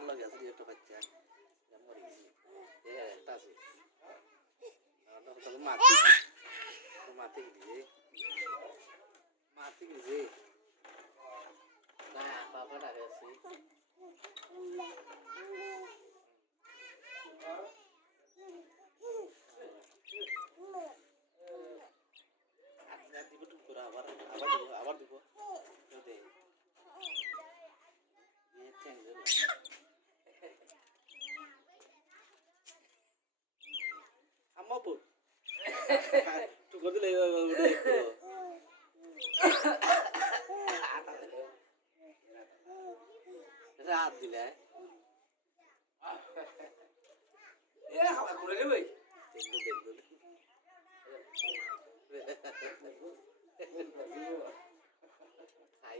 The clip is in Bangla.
lagi asli একটা বাচ্চা মরে গেছে একটা আছে মাটি গেছে না পাপা ডাকে আছে দিব টুক করে আবার দিব আম্মা বল টুক দিলে রাত দিলে খাবার করে নেবে খাই